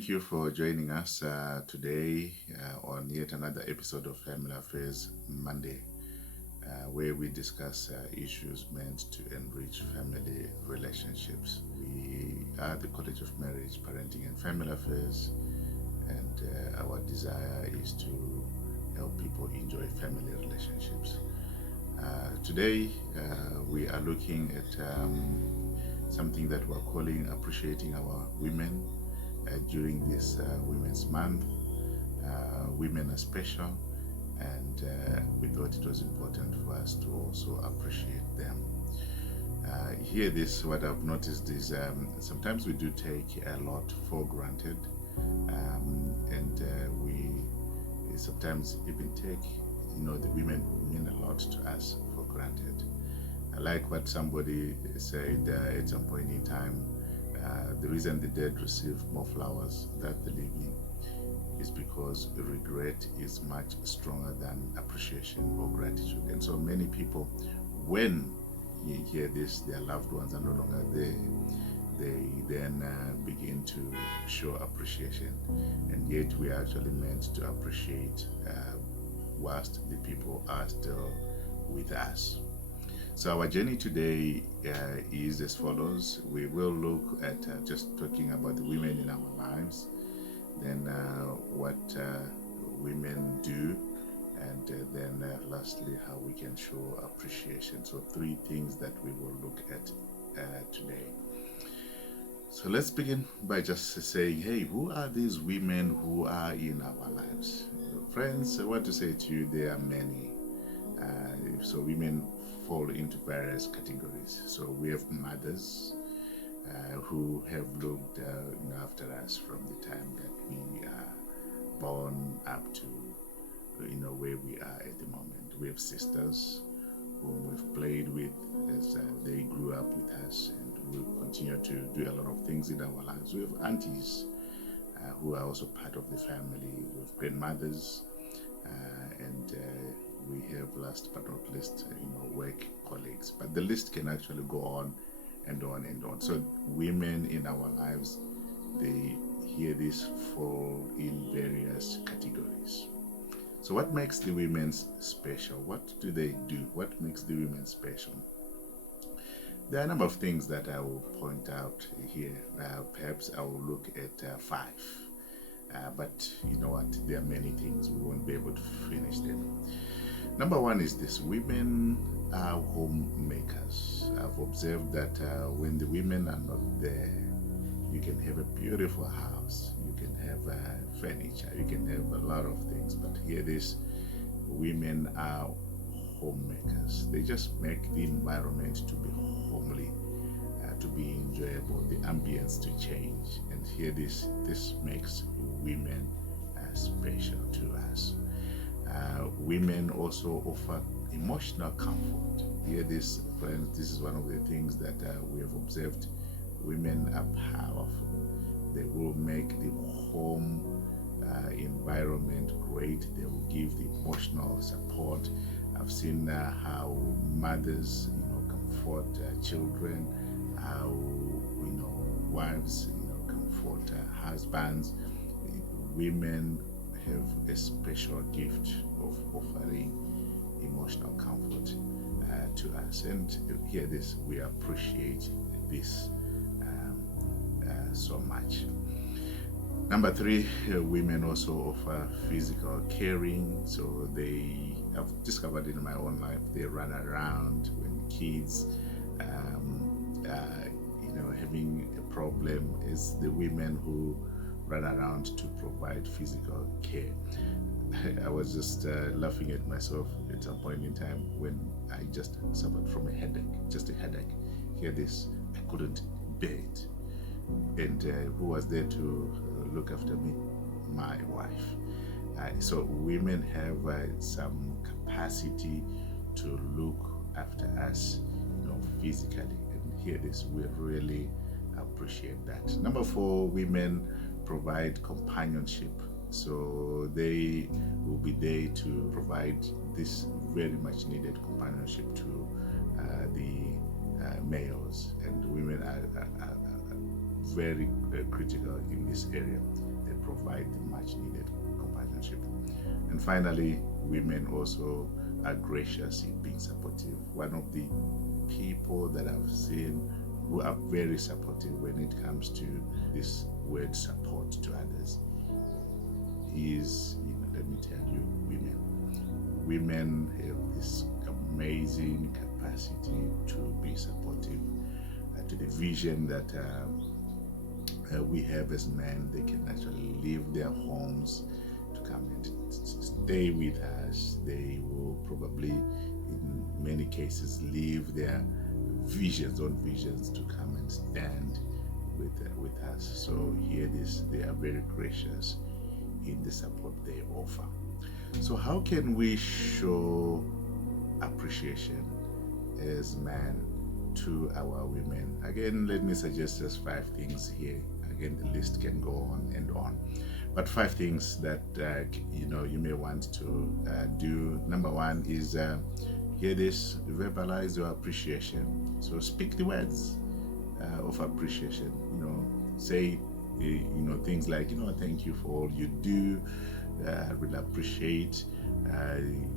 Thank you for joining us today on yet another episode of Family Affairs Monday, where we discuss issues meant to enrich family relationships. We are the College of Marriage, Parenting and Family Affairs, and our desire is to help people enjoy family relationships. Today, we are looking at something that we're calling appreciating our women during this Women's Month. Women are special, and we thought it was important for us to also appreciate them. What I've noticed is sometimes we do take a lot for granted, and we sometimes even take the women who mean a lot to us for granted. I like what somebody said at some point in time. The reason the dead receive more flowers than the living is because regret is much stronger than appreciation or gratitude. And so many people, when you hear this, their loved ones are no longer there, they then begin to show appreciation. And yet we are actually meant to appreciate whilst the people are still with us. So our journey today is as follows. We will look at just talking about the women in our lives, then what women do, and then lastly how we can show appreciation. So 3 things that we will look at today. So let's begin by just saying, hey, who are these women who are in our lives? Friends, I want to say to you, there are many. So women fall into various categories. So we have mothers who have looked after us from the time that we are born up to where we are at the moment. We have sisters whom we've played with as they grew up with us, and we continue to do a lot of things in our lives. We have aunties who are also part of the family. We have grandmothers, and we have, last but not least, work colleagues. But the list can actually go on and on and on. So women in our lives, they hear this fall in various categories. So what makes the women special? What do they do? What makes the women special? There are a number of things that I will point out here. Perhaps I will look at 5. But you know what? There are many things. We won't be able to finish them. Number 1 is this: women are homemakers. I've observed that when the women are not there, you can have a beautiful house, you can have furniture, you can have a lot of things. But hear this: women are homemakers. They just make the environment to be homely, to be enjoyable, the ambience to change. And hear this: this makes women special to us. Women also offer emotional comfort. Hear this, friends, this is one of the things that we have observed. Women are powerful. They will make the home environment great. They will give the emotional support. I've seen how mothers comfort children, how wives comfort husbands. Women have a special gift of offering emotional comfort to us, and hear this: we appreciate this so much. Number 3, women also offer physical caring. So they have discovered in my own life, they run around when kids having a problem. It's the women who run around to provide physical care. I was just laughing at myself at some point in time when I just suffered from a headache, just a headache. Hear this: I couldn't bear it. And who was there to look after me? My wife. So women have some capacity to look after us, physically. And hear this: we really appreciate that. Number 4, women provide companionship. So they will be there to provide this very much needed companionship to the males, and women are very critical in this area. provide the much needed companionship. And finally, women also are gracious in being supportive. One of the people that I've seen who are very supportive when it comes to this word support to others is, let me tell you, women. Women have this amazing capacity to be supportive to the vision that we have as men. They can actually leave their homes to come and stay with us. They will probably, in many cases, leave their visions on visions to come and stand with us. So here it is, they are very gracious in the support they offer. So how can we show appreciation as men to our women? Again, let me suggest just 5 things here. Again, the list can go on and on, but 5 things that you may want to do. Number 1 is hear this: verbalize your appreciation. So speak the words of appreciation. Say things like, thank you for all you do. I really appreciate.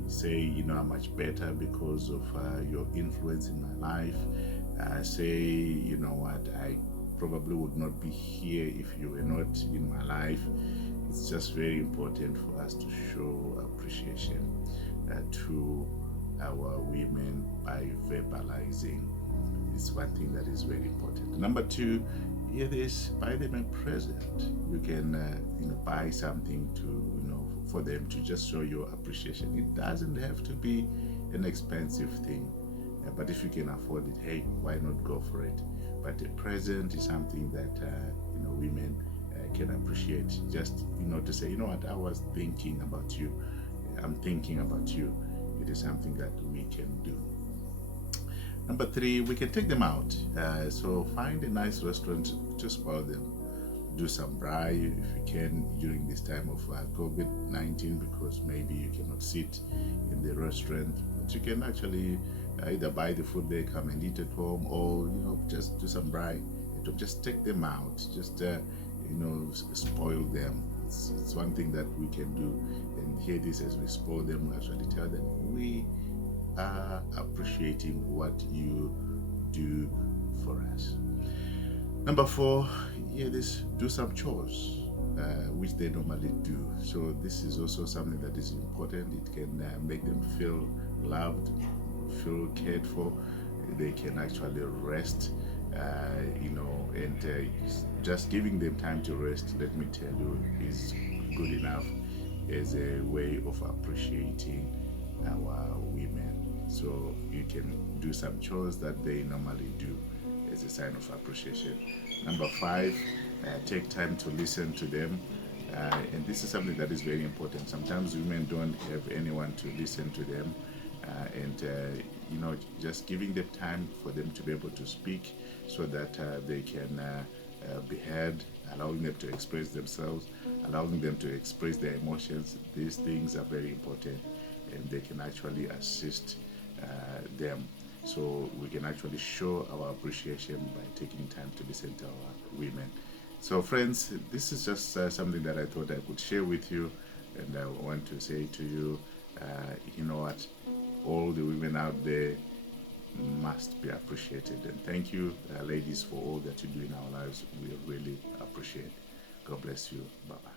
Say, I'm much better because of your influence in my life. Say, what, I probably would not be here if you were not in my life. It's just very important for us to show appreciation to our women by verbalizing. It's one thing that is very important. Number 2, hear this: buy them a present. You can buy something to for them to just show your appreciation. It doesn't have to be an expensive thing, but if you can afford it, hey, why not go for it? But a present is something that women can appreciate. Just to say, what, I was thinking about you. I'm thinking about you. It is something that we can do. Number 3, we can take them out. So find a nice restaurant to spoil them. Do some braai if you can during this time of COVID-19, because maybe you cannot sit in the restaurant, but you can actually either buy the food there, come and eat at home, or just do some braai. Just take them out. Just spoil them. It's one thing that we can do. And hear this: as we spoil them, we actually tell them we are appreciating what you do for us. Number 4, hear this: do some chores, which they normally do. So this is also something that is important. It can make them feel loved, feel cared for. They can actually rest, and just giving them time to rest, let me tell you, is good enough as a way of appreciating our women. So you can do some chores that they normally do as a sign of appreciation. Number 5, take time to listen to them. And this is something that is very important. Sometimes women don't have anyone to listen to them. Just giving them time for them to be able to speak so that they can be heard, allowing them to express themselves, allowing them to express their emotions. These things are very important, and they can actually assist them. So we can actually show our appreciation by taking time to listen to our women. So friends, this is just something that I thought I could share with you, and I want to say to you, what, all the women out there must be appreciated. And thank you, ladies, for all that you do in our lives. We really appreciate. God bless you. Bye-bye.